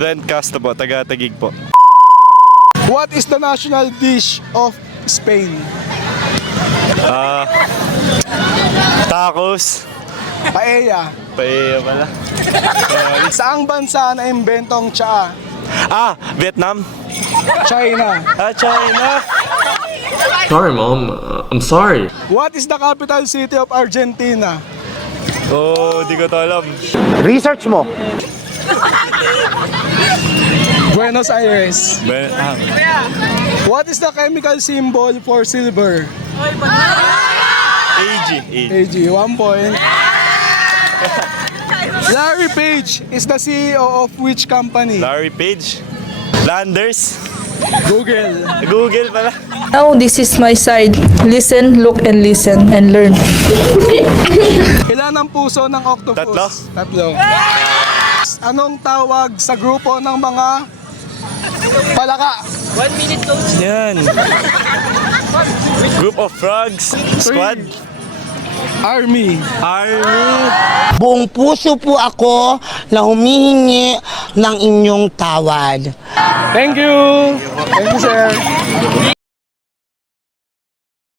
Brent Castro po, taga-Taguig po. What is the national dish of Spain? Tacos. Paella. Paella pala. Saang bansa na imbentong tsaa? Vietnam. China. China. Sorry, Mom. I'm sorry. What is the capital city of Argentina? Di ko to alam. Research mo. Buenos Aires. What is the chemical symbol for silver? AG. AG, 1 point. Larry Page is the CEO of which company? Larry Page. Landers. Google. Google pala. Now this is my side. Listen, look, and listen, and learn. Ilan ang puso ng octopus? Tatlo. Anong tawag sa grupo ng mga palaka? Yan. Group of frogs. Squad. Army. Buong puso po ako na humihingi ng inyong tawad. Thank you. Thank you, sir.